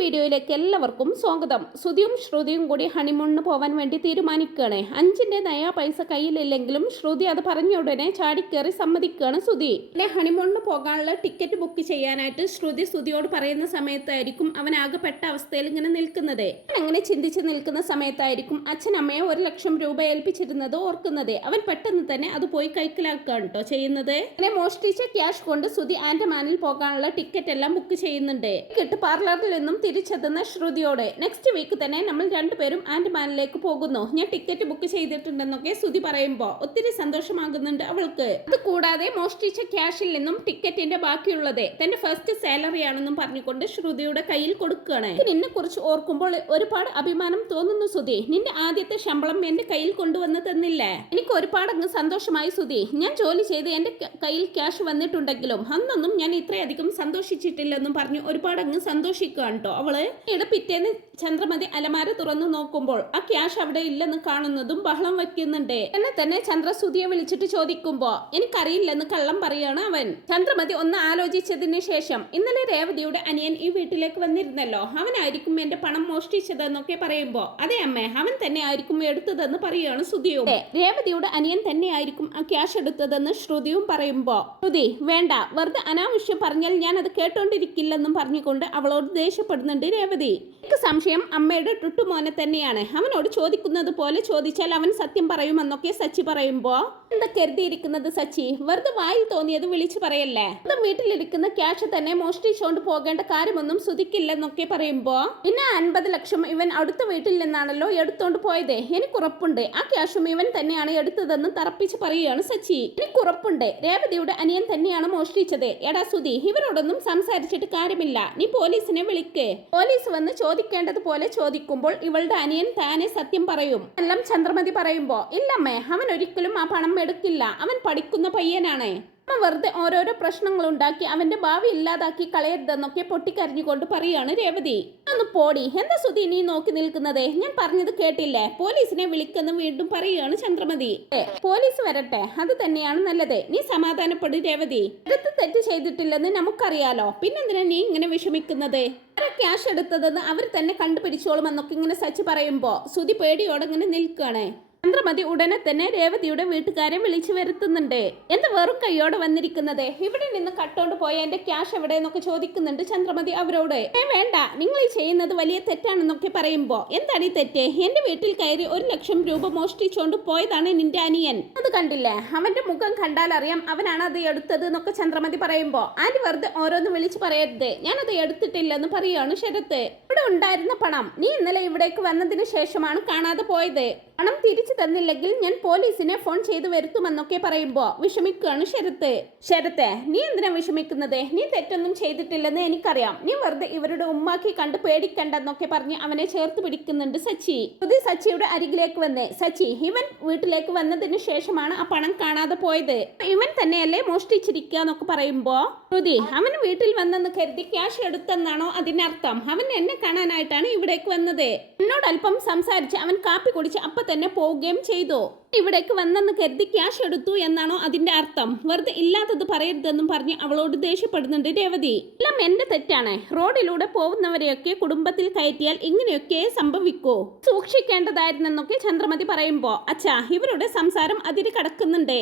വീഡിയോയിലേക്ക് എല്ലാവർക്കും സ്വാഗതം. സുധിയും ശ്രുതിയും കൂടി ഹണിമൂണിന് പോവാൻ വേണ്ടി തീരുമാനിക്കുകയാണ്. 5ന്റെ നയാ പൈസ കയ്യിലില്ലെങ്കിലും ശ്രുതി അത് പറഞ്ഞ ഉടനെ ചാടിക്കേറി സമ്മതിക്കുകയാണ് സുധി. പിന്നെ ഹണിമൂണിന് പോകാനുള്ള ടിക്കറ്റ് ബുക്ക് ചെയ്യാനായിട്ട് സുധിയോട് പറയുന്ന സമയത്തായിരിക്കും അവൻ ആകെപ്പെട്ട അവസ്ഥയിൽ ഇങ്ങനെ നിൽക്കുന്നത്. അങ്ങനെ ചിന്തിച്ച് നിൽക്കുന്ന സമയത്തായിരിക്കും അച്ഛൻ അമ്മയെ 1 ലക്ഷം രൂപ ഏൽപ്പിച്ചിരുന്നത് ഓർക്കുന്നത്. അവൻ പെട്ടെന്ന് തന്നെ അത് പോയി കൈക്കലാക്കുകയാണ് കേട്ടോ ചെയ്യുന്നത്. അങ്ങനെ മോഷ്ടിച്ച ക്യാഷ് കൊണ്ട് സുധി ആൻഡമാനിൽ പോകാനുള്ള ടിക്കറ്റ് എല്ലാം ബുക്ക് ചെയ്യുന്നുണ്ട്. പാർലറിൽ നിന്നും തിരിച്ചെത്തുന്ന ശ്രുതിയോടെ നെക്സ്റ്റ് വീക്ക് തന്നെ നമ്മൾ രണ്ടുപേരും ആൻഡമാനിലേക്ക് പോകുന്നു, ഞാൻ ടിക്കറ്റ് ബുക്ക് ചെയ്തിട്ടുണ്ടെന്നൊക്കെ സുധി പറയുമ്പോൾ ഒത്തിരി സന്തോഷമാകുന്നുണ്ട് അവൾക്ക്. അത് കൂടാതെ മോഷ്ടിച്ച ക്യാഷിൽ നിന്നും ടിക്കറ്റിന്റെ ബാക്കിയുള്ളത് തന്റെ ഫസ്റ്റ് സാലറി ആണെന്നും പറഞ്ഞുകൊണ്ട് ശ്രുതിയുടെ കയ്യിൽ കൊടുക്കുകയാണ്. നിന്നെ കുറിച്ച് ഓർക്കുമ്പോൾ ഒരുപാട് അഭിമാനം തോന്നുന്നു സുധി. നിന്റെ ആദ്യത്തെ ശമ്പളം എന്റെ കയ്യിൽ കൊണ്ടുവന്ന് തന്നില്ലേ, എനിക്ക് ഒരുപാട് അങ്ങ് സന്തോഷമായി സുധി. ഞാൻ ജോലി ചെയ്ത് എന്റെ കയ്യിൽ ക്യാഷ് വന്നിട്ടുണ്ടെങ്കിലും അന്നൊന്നും ഞാൻ ഇത്രയധികം സന്തോഷിച്ചിട്ടില്ലെന്നും പറഞ്ഞു ഒരുപാട് അങ്ങ് സന്തോഷിക്കുകയാണ് കേട്ടോ അവള്. പിറ്റേന്ന് ചന്ദ്രമതി അലമാര തുറന്നു നോക്കുമ്പോൾ ആ ക്യാഷ് അവിടെ ഇല്ലെന്ന് കാണുന്നതും ബഹളം വയ്ക്കുന്നുണ്ട്. എന്നെ തന്നെ ചന്ദ്ര സുധിയെ വിളിച്ചിട്ട് ചോദിക്കുമ്പോ എനിക്കറിയില്ലെന്ന് കള്ളം പറയാണ് അവൻ. ചന്ദ്രമതി ഒന്ന് ആലോചിച്ചതിന് ശേഷം ഇന്നലെ രേവതിയുടെ അനിയൻ ഈ വീട്ടിലേക്ക് വന്നിരുന്നല്ലോ, അവനായിരിക്കും എന്റെ പണം മോഷ്ടിച്ചതെന്നൊക്കെ പറയുമ്പോ അതെ അമ്മേ, അവൻ തന്നെ ആയിരിക്കും എടുത്തതെന്ന് പറയുകയാണ് സുധിയും. രേവതിയുടെ അനിയൻ തന്നെ ആയിരിക്കും ആ ക്യാഷ് എടുത്തതെന്ന് ശ്രുതിയും പറയുമ്പോ ശ്രുതി വേണ്ട, വെറുതെ അനാവശ്യം പറഞ്ഞാൽ ഞാൻ അത് കേട്ടോണ്ടിരിക്കില്ലെന്നും പറഞ്ഞുകൊണ്ട് അവളോട് ദേഷ്യപ്പെടുന്നുണ്ട് രേവതി. എനിക്ക് സംശയം അമ്മയുടെ ടുട്ടുമോനെ തന്നെയാണ്, അവനോട് ചോദിക്കുന്നത് പോലെ ചോദിച്ചാൽ അവൻ സത്യം പറയുമെന്നൊക്കെ സച്ചി പറയുമ്പോ എന്താ കരുതിയിരിക്കുന്നത് സച്ചി, വെറുതെ വായിൽ തോന്നിയത് വിളിച്ചു പറയല്ലേ. വീട്ടിലിരിക്കുന്ന ക്യാഷ് തന്നെ മോഷ്ടിച്ചോണ്ട് പോകേണ്ട കാര്യമൊന്നും സുധിക്കില്ലെന്നൊക്കെ പറയുമ്പോ പിന്നെ 50 ലക്ഷം ഇവൻ അടുത്ത വീട്ടിൽ നിന്നാണല്ലോ എടുത്തോണ്ട് പോയത്, എനിക്കുറപ്പുണ്ട് ആ ക്യാഷും ഇവൻ തന്നെയാണ് എടുത്തതെന്ന് തറപ്പിച്ച് പറയുകയാണ് സച്ചി. എനിക്കുറപ്പുണ്ട് രേവതിയുടെ അനിയൻ തന്നെയാണ് മോഷ്ടിച്ചത്. എടാ സുധി, ഇവരോടൊന്നും സംസാരിച്ചിട്ട് കാര്യമില്ല, നീ പോലീസിനെ വിളിക്ക്. പോലീസ് വന്ന് ചോദിക്കേണ്ടത് പോലെ ചോദിക്കുമ്പോൾ ഇവളുടെ അനിയൻ താനെ സത്യം പറയും എല്ലാം ചന്ദ്രമതി പറയുമ്പോ ഇല്ലമ്മേ, അവൻ ഒരിക്കലും ആ പണം എടുക്കില്ല, അവൻ പഠിക്കുന്ന പയ്യനാണ്, വെറുതെ ഓരോരോ പ്രശ്നങ്ങൾ ഉണ്ടാക്കി അവന്റെ ഭാവി ഇല്ലാതാക്കി കളയരുതെന്നൊക്കെ പൊട്ടിക്കരഞ്ഞുകൊണ്ട് പറയാണ് രേവതി. ഒന്ന് പോടി, എന്താ സുധി നീ നോക്കി നിൽക്കുന്നത്, ഞാൻ പറഞ്ഞത് കേട്ടില്ലേ, പോലീസിനെ വിളിക്കുന്ന വീണ്ടും പറയുകയാണ് ചന്ദ്രമതി. പോലീസ് വരട്ടെ, അത് തന്നെയാണ് നല്ലത്, നീ സമാധാനപ്പെടും രേവതി, അടുത്ത് തെറ്റ് ചെയ്തിട്ടില്ലെന്ന് നമുക്കറിയാലോ, പിന്നെന്തിനാ നീ ഇങ്ങനെ വിഷമിക്കുന്നത്, ക്യാഷ് എടുത്തതെന്ന് അവർ തന്നെ കണ്ടുപിടിച്ചോളും എന്നൊക്കെ ഇങ്ങനെ സച്ചി പറയുമ്പോ സുധി പേടിയോടെ ഇങ്ങനെ നിൽക്കുകയാണ്. ചന്ദ്രമതി ഉടനെ തന്നെ രേവതിയുടെ വീട്ടുകാരെ വിളിച്ചു വരുത്തുന്നുണ്ട്. എന്താ വെറും കൈയോടെ വന്നിരിക്കുന്നത്, ഇവിടെ നിന്ന് കട്ടോണ്ട് പോയ എന്റെ ക്യാഷ് എവിടെ എന്നൊക്കെ ചോദിക്കുന്നുണ്ട് ചന്ദ്രമതി അവരോട്. വേണ്ട, നിങ്ങൾ ഈ ചെയ്യുന്നത് വലിയ തെറ്റാണെന്നൊക്കെ പറയുമ്പോ എന്താണ് ഈ തെറ്റ്, എന്റെ വീട്ടിൽ കയറി 1 ലക്ഷം രൂപ മോഷ്ടിച്ചോണ്ട് പോയതാണ് നിന്റെ അനിയൻ, അത് കണ്ടില്ലേ, അവന്റെ മുഖം കണ്ടാൽ അറിയാം അവനാണ് അത് എടുത്തത് എന്നൊക്കെ ചന്ദ്രമതി പറയുമ്പോ ആന്റി വെറുതെ ഓരോന്ന് വിളിച്ചു പറയരുത്, ഞാനത് എടുത്തിട്ടില്ലെന്ന് പറയാണ് ശരത്ത്. ഇവിടെ ഉണ്ടായിരുന്ന പണം നീ ഇന്നലെ ഇവിടേക്ക് വന്നതിന് ശേഷമാണ് കാണാതെ പോയത്, പണം തിരിച്ചു തന്നില്ലെങ്കിൽ ഞാൻ പോലീസിനെ ഫോൺ ചെയ്ത് വരുത്തുമെന്നൊക്കെ പറയുമ്പോ വിഷമിക്കുകയാണ് ശരത്ത്. ശരത്തെ, നീ എന്തിനാ വിഷമിക്കുന്നത്, നീ തെറ്റൊന്നും ചെയ്തിട്ടില്ലെന്ന് എനിക്കറിയാം, നീ വെറുതെ ഇവരുടെ ഉമ്മാക്കി കണ്ട് പേടിക്കണ്ടെന്നൊക്കെ പറഞ്ഞ് അവനെ ചേർത്ത് പിടിക്കുന്നുണ്ട് സച്ചി. സച്ചിയുടെ അരികിലേക്ക് വന്ന് സച്ചി, ഇവൻ വീട്ടിലേക്ക് വന്നതിന് ശേഷമാണ് ആ പണം കാണാതെ പോയത്, ഇവൻ തന്നെയല്ലേ മോഷ്ടിച്ചിരിക്കുക എന്നൊക്കെ പറയുമ്പോ ശ്രുതി, അവൻ വീട്ടിൽ വന്നെന്ന് കരുതി ക്യാഷ് എടുത്തെന്നാണോ അതിനർത്ഥം, അവൻ എന്നെ കാണാനായിട്ടാണ് ഇവിടേക്ക് വന്നത്, എന്നോട് അല്പം സംസാരിച്ച് അവൻ കാപ്പി കുടിച്ച് അപ്പൊ തന്നെ പോവുകയും ചെയ്തു, ഇവിടേക്ക് വന്നെന്ന് കരുതി ക്യാഷ് എടുത്തു എന്നാണോ അതിന്റെ അർത്ഥം, വെറുതെ ഇല്ലാത്തത് പറയരുതെന്നും പറഞ്ഞ് അവളോട് ദേഷ്യപ്പെടുന്നുണ്ട് രേവതി. എല്ലാം എന്റെ തെറ്റാണ്, റോഡിലൂടെ പോകുന്നവരെയൊക്കെ കുടുംബത്തിൽ കയറ്റിയാൽ ഇങ്ങനെയൊക്കെ സംഭവിക്കൂ, സൂക്ഷിക്കേണ്ടതായിരുന്നെന്നൊക്കെ ചന്ദ്രമതി പറയുമ്പോ അച്ഛാ, ഇവരുടെ സംസാരം അതിര് കടക്കുന്നുണ്ട്,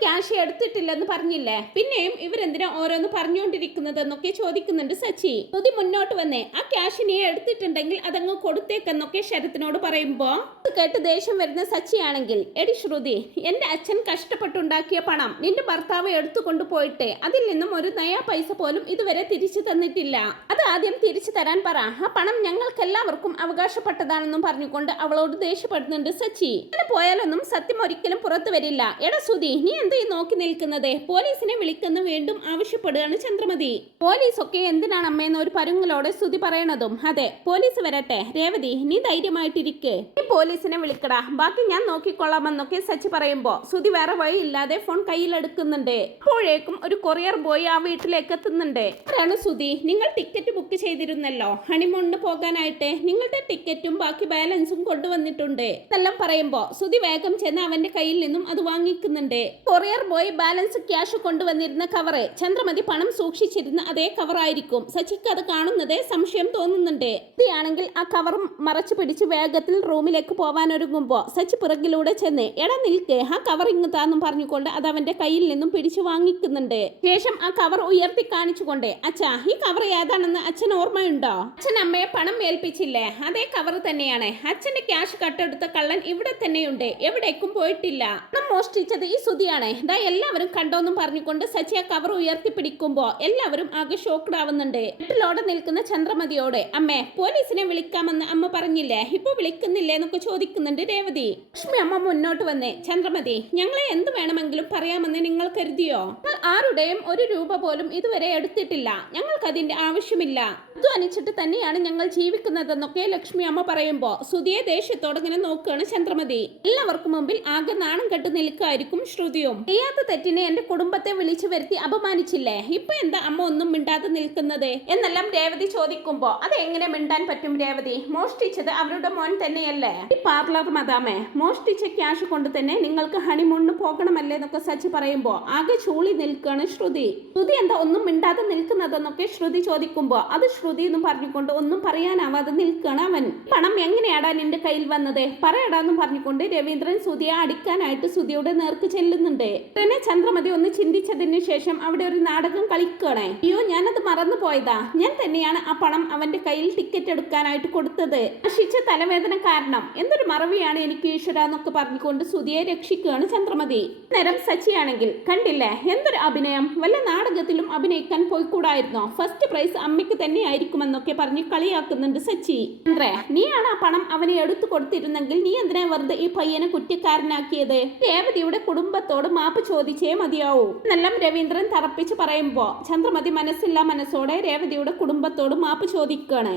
ക്യാഷ് എടുത്തിട്ടില്ലെന്ന് പറഞ്ഞില്ലേ, പിന്നെയും ഇവരെന്തിനാ ഓരോന്ന് പറഞ്ഞുകൊണ്ടിരിക്കുന്നതെന്നൊക്കെ ചോദിക്കുന്നുണ്ട് സച്ചി. സുധി മുന്നോട്ട് വന്നേ ആ ക്യാഷ് നീ എടുത്തിട്ടുണ്ടെങ്കിൽ അതങ്ങ് കൊടുത്തേക്കെന്നൊക്കെ ശരത്തിനോട് പറയുമ്പോ അത് കേട്ട് ദേഷ്യം വരുന്ന സച്ചിയാണെങ്കിൽ എടി ശ്രുതി, എന്റെ അച്ഛൻ കഷ്ടപ്പെട്ടുണ്ടാക്കിയ പണം നിന്റെ ഭർത്താവ് എടുത്തുകൊണ്ട് പോയിട്ട് അതിൽ നിന്നും 1 നയാ പൈസ പോലും ഇതുവരെ തിരിച്ചു തന്നിട്ടില്ല, അത് ആദ്യം തിരിച്ചു തരാൻ പറ, ആ പണം ഞങ്ങൾക്കെല്ലാവർക്കും അവകാശപ്പെട്ടതാണെന്നും പറഞ്ഞുകൊണ്ട് അവളോട് ദേഷ്യപ്പെടുന്നുണ്ട് സച്ചി. അങ്ങനെ പോയാലൊന്നും സത്യം ഒരിക്കലും പുറത്തു വരില്ല. എടാ സുധി, നീ എന്താ നോക്കി നിൽക്കുന്നത്, പോലീസിനെ വിളിക്കുന്ന വീണ്ടും ആവശ്യപ്പെടുകയാണ് ചന്ദ്രമതി. പോലീസൊക്കെ എന്തിനാണ് അമ്മയെന്ന് ഒരു പരുങ്ങലോടെ സുധി പറയണതും. അതെ, പോലീസ് വരട്ടെ രേവതി, നീ ധൈര്യമായിട്ടിരിക്കെ, നീ പോലീസിനെ വിളിക്കടാ, ബാക്കി ഞാൻ നോക്കിക്കൊള്ളാമെന്നൊക്കെ സച്ചി പറയുമ്പോ സുധി വേറെ വഴിയില്ലാതെ ഫോൺ കയ്യിലെടുക്കുന്നുണ്ട്. അപ്പോഴേക്കും ഒരു കൊറിയർ ബോയ് ആ വീട്ടിലേക്ക് എത്തുന്നുണ്ട്. ആരാണ് സുധി, നിങ്ങൾ ടിക്കറ്റ് ബുക്ക് ചെയ്തിരുന്നല്ലോ ഹണിമൂണിന് പോകാനായിട്ട്, നിങ്ങളുടെ ടിക്കറ്റും ബാക്കി ബാലൻസും കൊണ്ടുവന്നിട്ടുണ്ട് എന്നെല്ലാം പറയുമ്പോ സുധി വേഗം ചെന്ന് അവന്റെ കയ്യിൽ നിന്നും അത് വാങ്ങിക്കുന്നുണ്ട്. കൊറിയർ ബോയ് ബാലൻസ് ക്യാഷ് കൊണ്ടുവന്നിരുന്ന കവറ് ചന്ദ്രമതി പണം സൂക്ഷിച്ചിരുന്ന അതേ കവറായിരിക്കും. സച്ചിക്ക് അത് കാണുന്നതേ സംശയം തോന്നുന്നുണ്ട്. ഇതാണെങ്കിൽ ആ കവർ മറച്ചു പിടിച്ച് വേഗത്തിൽ റൂമിലേക്ക് പോവാനൊരുങ്ങുമ്പോ സച്ചി പിറകിലൂടെ ചെന്ന് എടാ നിൽക്ക്, ആ കവർ ഇങ്ങത്താന്നും പറഞ്ഞുകൊണ്ട് അത് അവന്റെ കയ്യിൽ നിന്നും പിടിച്ചു വാങ്ങിക്കുന്നുണ്ട്. ശേഷം ആ കവർ ഉയർത്തി കാണിച്ചുകൊണ്ട് അച്ഛാ ഈ കവർ ഏതാണെന്ന് അച്ഛൻ ഓർമ്മയുണ്ടോ? അച്ഛൻ അമ്മയെ പണം ഏൽപ്പിച്ചില്ലേ, അതേ കവർ തന്നെയാണ്. അച്ഛന്റെ ക്യാഷ് കട്ടെടുത്ത കള്ളൻ ഇവിടെ തന്നെയുണ്ട്, എവിടേക്കും പോയിട്ടില്ല. പണം മോഷ്ടിച്ചത് ഈ സുധിയാണ്. ഇതാ എല്ലാവരും കണ്ടോന്നും പറഞ്ഞുകൊണ്ട് സച്ചി ആ കവർ ഉയർത്തി പിടിക്കുമ്പോ എല്ലാവരും ആകെ ഷോക്ക്ഡ് ആവുന്നുണ്ട്. വീട്ടിലോടെ നിൽക്കുന്ന ചന്ദ്രമതിയോട് അമ്മേ പോലീസിനെ വിളിക്കാമെന്ന് അമ്മ പറഞ്ഞില്ലേ, ഇപ്പൊ വിളിക്കുന്നില്ലേ എന്നൊക്കെ ചോദിക്കുന്നുണ്ട് രേവതി. ലക്ഷ്മി അമ്മ മുന്നോട്ട് വന്ന് ചന്ദ്രമതി ഞങ്ങളെ എന്ത് വേണമെങ്കിലും പറയാമെന്ന് നിങ്ങൾ കരുതിയോ? നിങ്ങൾ ആരുടെയും ഒരു രൂപ പോലും ഇതുവരെ എടുത്തിട്ടില്ല, ഞങ്ങൾക്ക് അതിന്റെ ആവശ്യമില്ല. അധ്വാനിച്ചിട്ട് തന്നെയാണ് ഞങ്ങൾ ജീവിക്കുന്നതെന്നൊക്കെ ലക്ഷ്മി അമ്മ പറയുമ്പോ സുധിയെ ദേഷ്യത്തോടെ ഇങ്ങനെ നോക്കുകയാണ് ചന്ദ്രമതി. എല്ലാവർക്കും മുമ്പിൽ ആകെ നാണം കെട്ട് നിൽക്കായിരിക്കും ശ്രുതിയും. ചെയ്യാത്ത തെറ്റിനെ എന്റെ കുടുംബത്തെ വിളിച്ചു വരുത്തി അപമാനിച്ചില്ലേ, ഇപ്പൊ എന്താ അമ്മ ഒന്നും മിണ്ടാതെ നിൽക്കുന്നത് എന്നെല്ലാം രേവതി ചോദിക്കുമ്പോ അത് എങ്ങനെ മിണ്ടാൻ പറ്റും രേവതി? മോഷ്ടിച്ചത് അവരുടെ മോൻ തന്നെയല്ലേ? ഈ പാർലർ മദാമേ, മോഷ്ടിച്ച ക്യാഷ് കൊണ്ട് തന്നെ നിങ്ങൾക്ക് ഹണിമൂണിന് പോകണമല്ലേ എന്നൊക്കെ സച്ചി പറയുമ്പോ ആകെ ചൂളി നിൽക്കുകയാണ് ശ്രുതി. ശ്രുതി എന്താ ഒന്നും മിണ്ടാതെ നിൽക്കുന്നതെന്നൊക്കെ ശ്രുതി ചോദിക്കുമ്പോ അത് ശ്രുതി എന്നും പറഞ്ഞുകൊണ്ട് ഒന്നും പറയാനാവാതെ നിൽക്കുകയാണ് അവൻ. പണം എങ്ങനെയാടാ നിന്റെ കയ്യിൽ വന്നത് പറയടാന്നും പറഞ്ഞുകൊണ്ട് രവീന്ദ്രൻ സുധിയെ അടിക്കാനായിട്ട് സുധിയുടെ നേർക്ക് ചെല്ലുന്നുണ്ട്. തന്നെ ചന്ദ്രമതി ഒന്ന് ചിന്തിച്ചതിന് ശേഷം അവിടെ ഒരു നാടകം കളിക്കുകയാണ്. അയ്യോ ഞാനത് മറന്നു പോയതാ, ഞാൻ തന്നെയാണ് ആ പണം അവന്റെ കയ്യിൽ ടിക്കറ്റ് എടുക്കാനായിട്ട് കൊടുത്തത്. നശിച്ച തലവേദന കാരണം എന്തൊരു മറവിയാണ് എനിക്ക് ഈശ്വര എന്നൊക്കെ പറഞ്ഞുകൊണ്ട് സുധിയെ രക്ഷിക്കുകയാണ് ചന്ദ്രമതി. നേരം സച്ചിയാണെങ്കിൽ കണ്ടില്ലേ എന്തൊരു അഭിനയം, വല്ല നാടകത്തിലും അഭിനയിക്കാൻ പോയിക്കൂടായിരുന്നോ, ഫസ്റ്റ് പ്രൈസ് അമ്മയ്ക്ക് തന്നെയായിരിക്കുമെന്നൊക്കെ പറഞ്ഞ് കളിയാക്കുന്നുണ്ട് സച്ചി. ചന്ദ്രേ നീയാണ് ആ പണം അവനെ എടുത്തു കൊടുത്തിരുന്നെങ്കിൽ നീ എന്തിനാ വെറുതെ ഈ പയ്യനെ കുറ്റക്കാരനാക്കിയത്? രേവതിയുടെ കുടുംബത്തോട് മാപ്പ് ചോദിച്ചേ മതിയാവൂ എന്നെല്ലാം രവീന്ദ്രൻ തറപ്പിച്ച് പറയുമ്പോ ചന്ദ്രമതി മനസ്സില്ലാ മനസ്സോടെ രേവതിയുടെ കുടുംബത്തോട് മാപ്പ് ചോദിക്കുകയാണ്.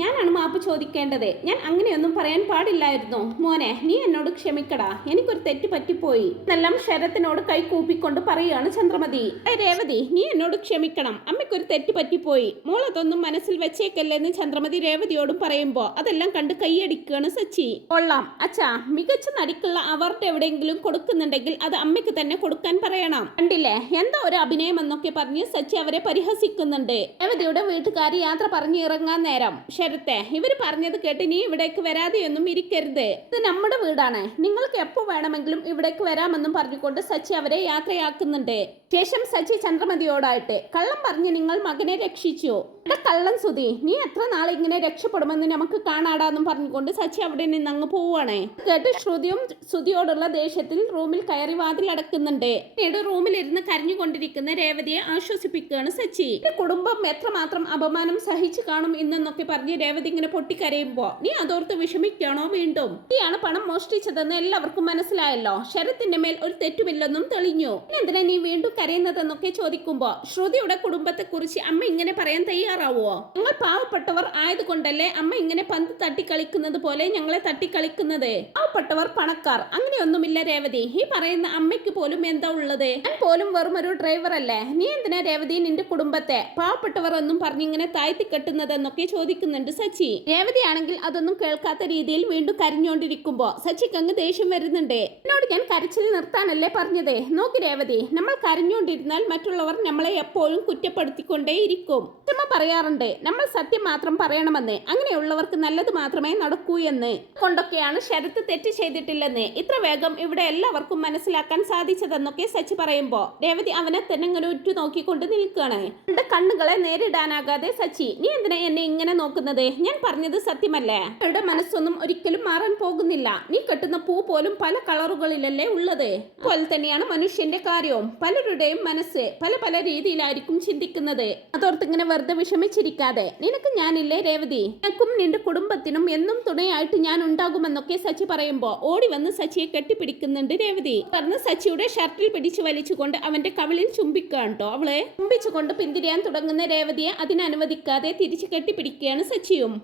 ഞാനാണ് മാപ്പ് ചോദിക്കേണ്ടത്, ഞാൻ അങ്ങനെയൊന്നും പറയാൻ പാടില്ലായിരുന്നു. മോനെ നീ എന്നോട് ക്ഷമിക്കടാ, എനിക്കൊരു തെറ്റ് പറ്റിപ്പോയി എന്നെല്ലാം ശരത്തിനോട് കൈ കൂപ്പിക്കൊണ്ട് പറയുകയാണ് ചന്ദ്രമതി. രേവതി നീ എന്നോട് ക്ഷമിക്കണം, അമ്മയ്ക്കൊരു തെറ്റ് പറ്റിപ്പോയി, മോളതൊന്നും മനസ്സിൽ വെച്ചേക്കല്ലെന്ന് ചന്ദ്രമതി രേവതിയോടും പറയുമ്പോ അതെല്ലാം കണ്ട് കൈയടിക്കുകയാണ് സച്ചി. കൊള്ളാം അച്ഛാ, മികച്ച നടിക്കുള്ള അവാർഡ് എവിടെയെങ്കിലും കൊടുക്കുന്നുണ്ടെങ്കിൽ അത് അമ്മയ്ക്ക് തന്നെ കൊടുക്കാൻ പറയണം. കണ്ടില്ലേ എന്താ ഒരു അഭിനയം എന്നൊക്കെ പറഞ്ഞ് സച്ചി അവരെ പരിഹസിക്കുന്നുണ്ട്. രേവതിയുടെ വീട്ടുകാരി യാത്ര പറഞ്ഞു ഇറങ്ങാൻ നേരം ശരത്തെ ഇവര് പറഞ്ഞത് കേട്ട് നീ ഇവിടേക്ക് വരാതെയൊന്നും ഇരിക്കരുത്, ഇത് നമ്മുടെ വീടാണ്, നിങ്ങൾക്ക് എപ്പോ വേണമെങ്കിലും ഇവിടേക്ക് വരാമെന്നും പറഞ്ഞുകൊണ്ട് സച്ചി അവരെ യാത്രയാക്കുന്നുണ്ട്. ശേഷം സച്ചി ചന്ദ്രമതിയോടായിട്ട് കള്ളം പറഞ്ഞ് നിങ്ങൾ മകനെ രക്ഷിച്ചു, ഇവിടെ കള്ളൻ സുധി നീ എത്ര നാളെ ഇങ്ങനെ രക്ഷപ്പെടുമെന്ന് നമുക്ക് കാണാടാന്നും പറഞ്ഞുകൊണ്ട് സച്ചി അവിടെ നിന്ന് അങ്ങ് പോവാണ്. കേട്ട് ശ്രുതിയും സുധിയോടുള്ള ദേഷ്യത്തിൽ റൂമിൽ കയറി വാതിൽ അടക്കുന്നുണ്ട്. പിന്നീട് റൂമിലിരുന്ന് കരഞ്ഞുകൊണ്ടിരിക്കുന്ന രേവതിയെ ആശ്വസിപ്പിക്കുകയാണ് സച്ചി. കുടുംബം എത്രമാത്രം അപമാനം സഹിച്ചു കാണും ഇന്നെന്നൊക്കെ പറഞ്ഞ് രേവതി ഇങ്ങനെ പൊട്ടിക്കരയുമ്പോ നീ അതോർത്ത് വിഷമിക്കുകയാണോ വീണ്ടും? നീയാണ് പണം മോഷ്ടിച്ചതെന്ന് എല്ലാവർക്കും മനസ്സിലായല്ലോ, ശരത്തിന്റെ മേൽ ഒരു തെറ്റുമില്ലെന്നും തെളിഞ്ഞു, എന്തിനാ നീ വീണ്ടും കരയുന്നതെന്നൊക്കെ ചോദിക്കുമ്പോ ശ്രുതിയുടെ കുടുംബത്തെ കുറിച്ച് അമ്മ ഇങ്ങനെ പറയാൻ തയ്യാറാവോ? ഞങ്ങൾ പാവപ്പെട്ടവർ ആയതുകൊണ്ടല്ലേ അമ്മ ഇങ്ങനെ പന്ത് തട്ടിക്കളിക്കുന്നത് പോലെ ഞങ്ങളെ തട്ടിക്കളിക്കുന്നത്? പാവപ്പെട്ടവർ പണക്കാർ അങ്ങനെയൊന്നുമില്ല രേവതി, ഈ പറയുന്ന അമ്മയ്ക്ക് പോലും എന്താ ഉള്ളത്? ഞാൻ പോലും വെറും ഒരു ഡ്രൈവർ അല്ലേ, നീ എന്തിനാ രേവതി നിന്റെ കുടുംബത്തെ പാവപ്പെട്ടവർ ഒന്നും പറഞ്ഞിങ്ങനെ താഴ്ത്തി കെട്ടുന്നതെന്നൊക്കെ ചോദിക്കുന്നുണ്ട് സച്ചി. രേവതി ആണെങ്കിൽ അതൊന്നും കേൾക്കാത്ത രീതിയിൽ വീണ്ടും കരഞ്ഞുകൊണ്ടിരിക്കുമ്പോ സച്ചിക്ക് അങ്ങ് ദേഷ്യം വരുന്നുണ്ട്. എന്നോട് ഞാൻ കരച്ചിൽ നിർത്താനല്ലേ പറഞ്ഞത്? നോക്ക് രേവതി, നമ്മൾ കരഞ്ഞുകൊണ്ടിരുന്നാൽ മറ്റുള്ളവർ നമ്മളെ എപ്പോഴും കുറ്റപ്പെടുത്തിക്കൊണ്ടേയിരിക്കും. ചുമ പറയാറുണ്ട് നമ്മൾ സത്യം മാത്രം പറയണമെന്ന്, അങ്ങനെയുള്ളവർക്ക് നല്ലത് മാത്രമേ നടക്കൂ എന്ന്. കൊണ്ടൊക്കെയാണ് ശരത്ത് തെറ്റ് ചെയ്തിട്ടില്ലെന്ന് ഇത്ര വേഗം ഇവിടെ എല്ലാവർക്കും മനസ്സിലാക്കാൻ സാധിച്ചതെന്നൊക്കെ സച്ചി പറയുമ്പോ രേവതി അവനെ തന്നെ ഇങ്ങനെ ഉറ്റു നോക്കിക്കൊണ്ട് നിൽക്കുകയാണ്. എന്റെ കണ്ണുകളെ നേരിടാനാകാതെ സച്ചി നീ എന്തിനാ എന്നെ ഇങ്ങനെ നോക്കുന്നത്? ഞാൻ പറഞ്ഞത് സത്യമല്ലേ? അവരുടെ മനസ്സൊന്നും ഒരിക്കലും മാറാൻ പോകുന്നില്ല, നീ കെട്ടുന്ന പൂ പോലും പല കളറുകളിലല്ലേ ഉള്ളത്, അതുപോലെ തന്നെയാണ് മനുഷ്യന്റെ കാര്യവും. പലരുടെയും മനസ്സ് പല പല രീതിയിലായിരിക്കും ചിന്തിക്കുന്നത്. അതോർത്ത് ഇങ്ങനെ വെറുതെ വിഷമിച്ചിരിക്കാതെ നിനക്ക് ഞാനില്ലേ രേവതി, നിനക്കും നിന്റെ കുടുംബത്തിനും എന്നും തുണയായിട്ട് ഞാൻ ഉണ്ടാകുമെന്നൊക്കെ സച്ചി പറയുമ്പോ ഓടി വന്ന് സച്ചിയെ കെട്ടിപ്പിടിക്കുന്നുണ്ട് രേവതി. പറഞ്ഞ് സച്ചിയുടെ ഷർട്ടിൽ പിടിച്ചു വലിച്ചുകൊണ്ട് അവന്റെ കവിളിൽ ചുംബിക്കാട്ടോ. അവളെ ചുംബിച്ചുകൊണ്ട് പിന്തിരിയാൻ തുടങ്ങുന്ന രേവതിയെ അതിനനുവദിക്കാതെ തിരിച്ചു കെട്ടിപ്പിടിക്കുകയാണ് സച്ചിയും.